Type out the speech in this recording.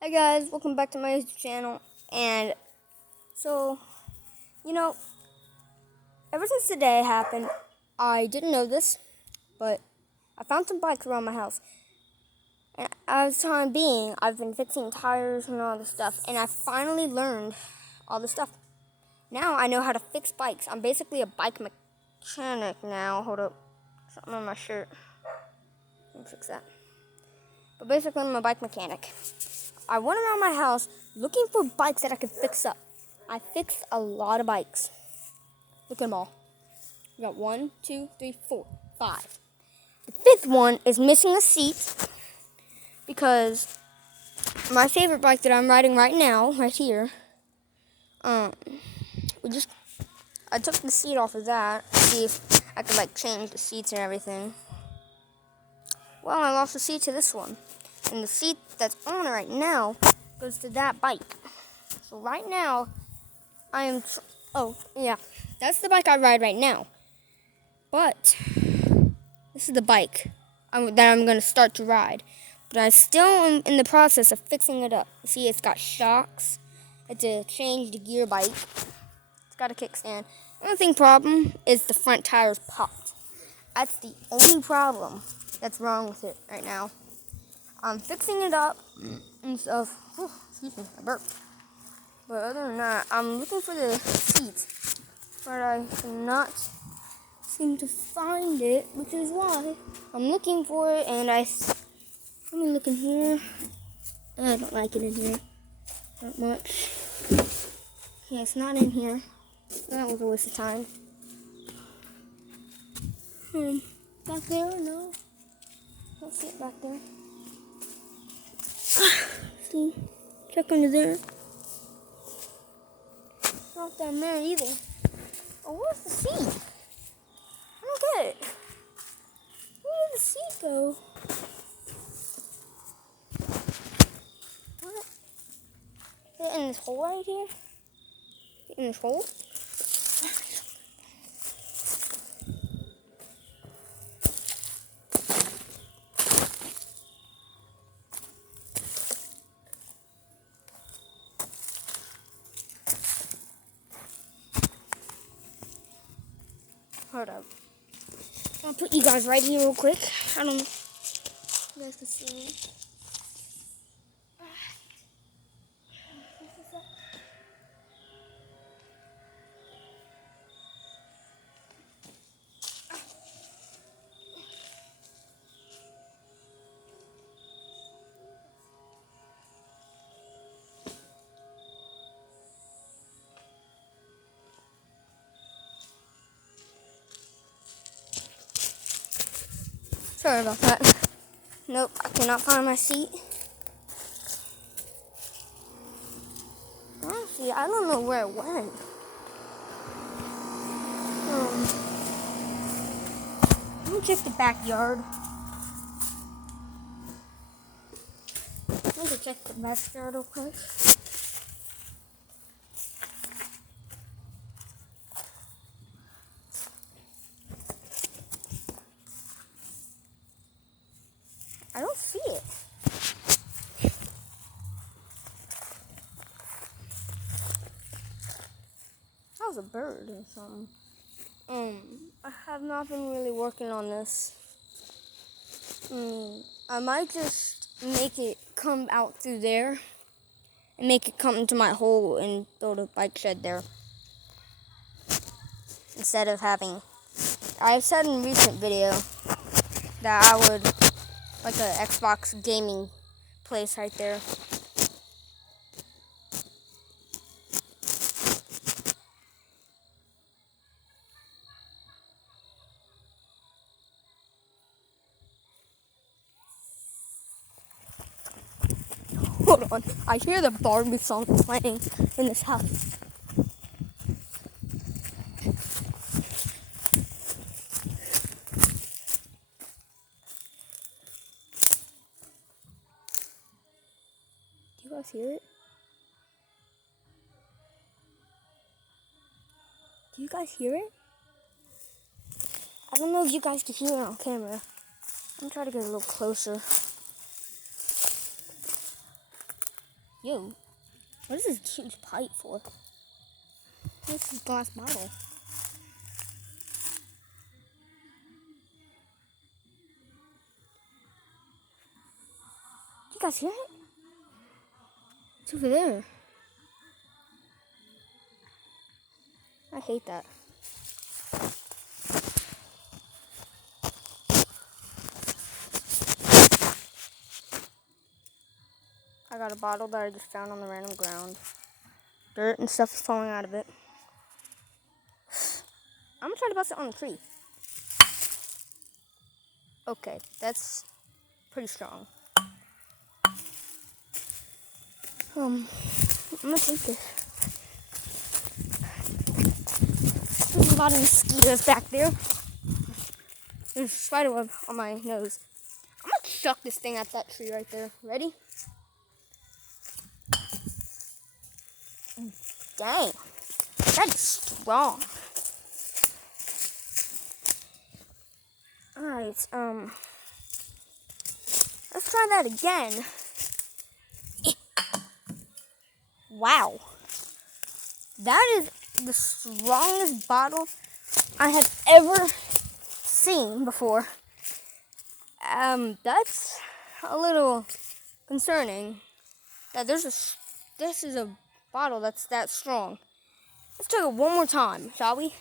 Hey guys, welcome back to my YouTube channel. And so, you know, ever since today happened, I didn't know this, but I found some bikes around my house. And as time being, I've been fixing tires and all this stuff, and I finally learned all this stuff. Now I know how to fix bikes. I'm basically a bike mechanic now. Hold up, something on my shirt. Let me fix that. But basically, I'm a bike mechanic. I went around my house looking for bikes that I could fix up. I fixed a lot of bikes. Look at them all. We got 1, 2, 3, 4, 5. The fifth one is missing a seat because my favorite bike that I'm riding right now, right here, I took the seat off of that to see if I could change the seats and everything. Well, I lost the seat to this one, and the seat that's on it right now goes to that bike. So right now, oh yeah, that's the bike I ride right now. But this is the bike that I'm going to start to ride. But I still am in the process of fixing it up. See, it's got shocks. It's a changed gear bike. It's got a kickstand. The only problem is the front tires popped. That's the only problem that's wrong with it right now. I'm fixing it up and stuff. Excuse me, I burped. But other than that, I'm looking for the seats. But I cannot seem to find it, which is why I'm looking for it. And let me look in here. I don't like it in here that much. Okay, it's not in here. That was a waste of time. Back there? No. Don't see it back there. See? Check under there. Not down there either. Oh, where's the seat? I don't get it. Where did the seat go? What? Is it in this hole right here? In this hole? Hold up. I'll put you guys right here real quick. I don't know if you guys can see me. Sorry about that. Nope, I cannot find my seat. Honestly, I don't know where it went. Let me check the backyard. Let me check the backyard real quick. I don't see it. That was a bird or something. I have not been really working on this. I might just make it come out through there and make it come into my hole and build a bike shed there. Instead of having, I've said in a recent video that I would like an Xbox gaming place right there. Hold on, I hear the Barbie song playing in this house. Do you guys hear it? Do you guys hear it? I don't know if you guys can hear it on camera. I'm trying to get a little closer. Yo, what is this huge pipe for? This is glass bottle. You guys hear it? It's over there. I hate that. I got a bottle that I just found on the random ground. Dirt and stuff is falling out of it. I'm gonna try to bust it on the tree. Okay, that's pretty strong. I'm gonna take this. There's a lot of mosquitoes back there. There's a spider web on my nose. I'm gonna chuck this thing at that tree right there. Ready? Dang, that's strong. Alright, let's try that again. Wow. That is the strongest bottle I have ever seen before. That's a little concerning that this is a bottle that's that strong. Let's try it one more time, shall we?